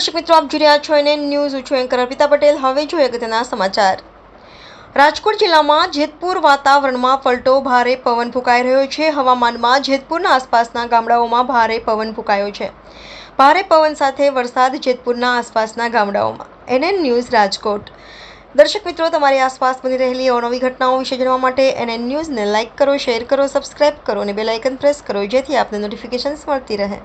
દર્શક મિત્રો, આપ જોઈ રહ્યા છો NN ન્યૂઝ. હું છું એન્કર અર્પિતા પટેલ. હવે જોઈએ અગત્યના સમાચાર. રાજકોટ જિલ્લામાં જેતપુર વાતાવરણમાં પલટો. ભારે પવન ફૂંકાઈ રહ્યો છે. હવામાનમાં જેતપુરના આસપાસના ગામડાઓમાં ભારે પવન ફૂંકાયો છે. ભારે પવન સાથે વરસાદ જેતપુરના આસપાસના ગામડાઓમાં. NN news Rajkot. દર્શક મિત્રો, તમારી આસપાસ બની રહેલી અવનવી ઘટનાઓ વિશે જાણવા માટે NN ન્યૂઝને લાઇક કરો, શેર કરો, સબસ્ક્રાઇબ કરો અને બેલ આઇકન પ્રેસ કરો, જેથી આપને નોટિફિકેશન્સ મળતી રહે.